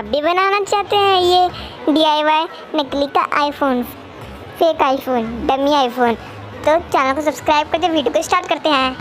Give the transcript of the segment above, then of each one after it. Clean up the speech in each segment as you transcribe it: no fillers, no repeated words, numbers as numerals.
आप भी बनाना चाहते हैं ये DIY नकली का iPhone, fake iPhone, dummy iPhone, तो चैनल को सब्सक्राइब करते वीडियो को स्टार्ट करते हैं।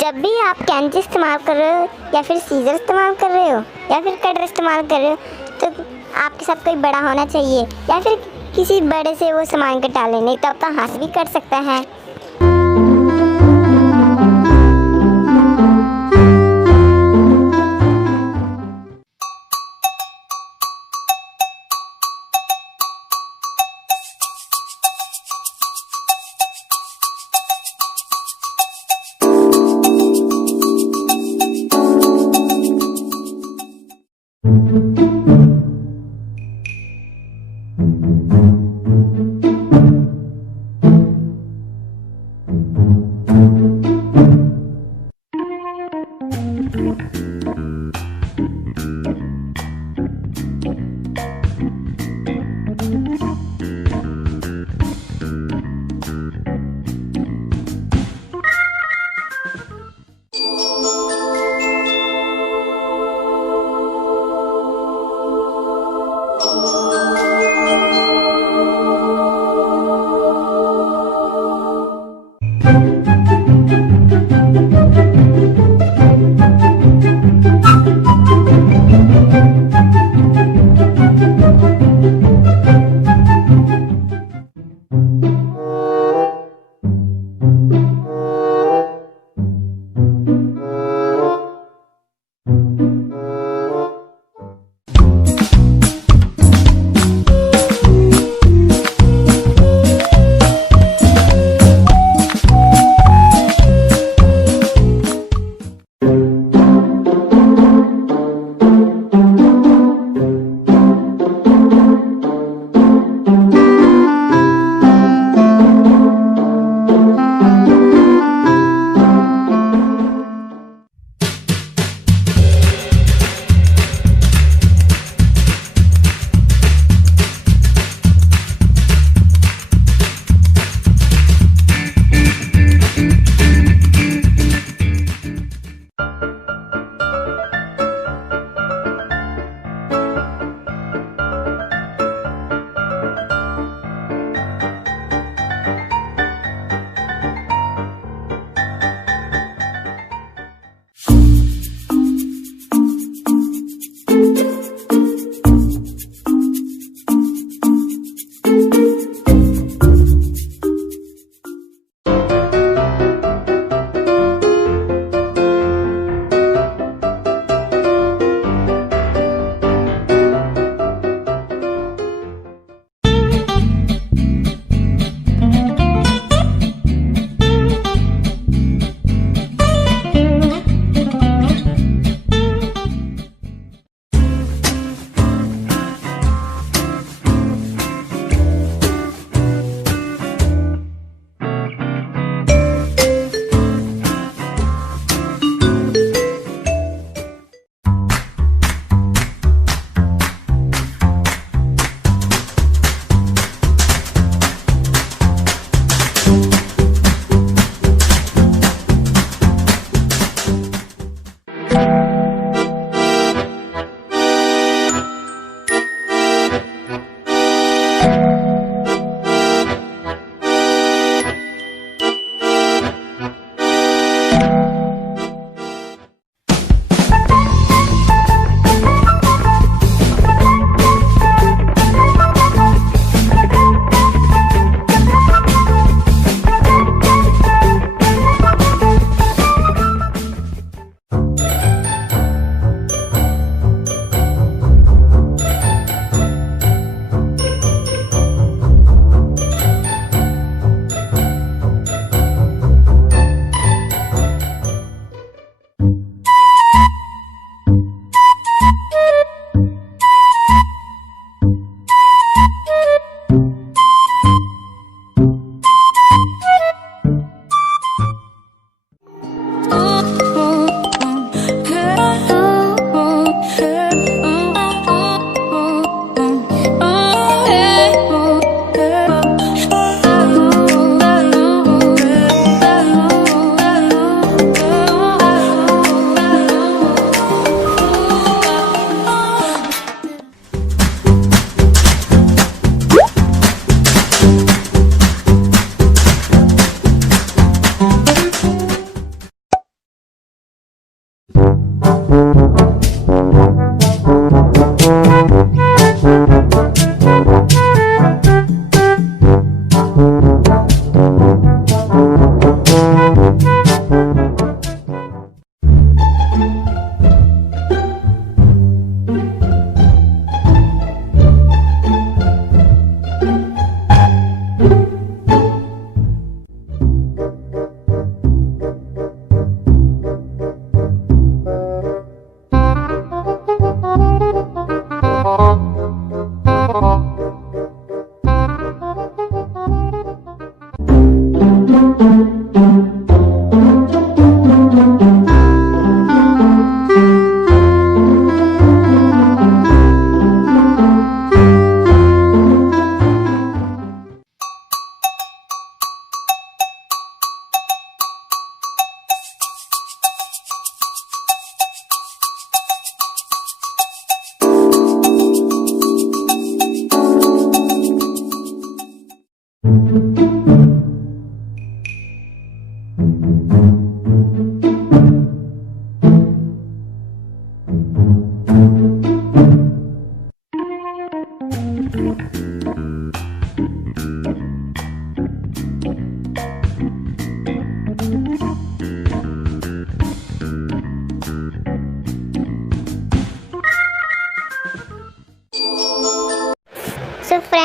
जब भी आप कैंची इस्तेमाल कर रहे हो या फिर सीजर इस्तेमाल कर रहे हो या फिर कटर इस्तेमाल कर रहे हो तो आपके साथ कोई बड़ा होना चाहिए या फिर किसी बड़े से वो सामान कटा लें, नहीं तो आपका हाथ भी कट सकता है।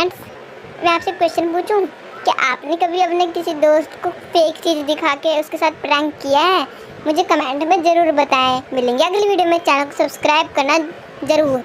फ्रेंड्स, मैं आपसे क्वेश्चन पूछूं कि आपने कभी अपने किसी दोस्त को फेक चीज़ दिखा के उसके साथ प्रैंक किया है? मुझे कमेंट में ज़रूर बताएं। मिलेंगे अगली वीडियो में। चैनल को सब्सक्राइब करना ज़रूर।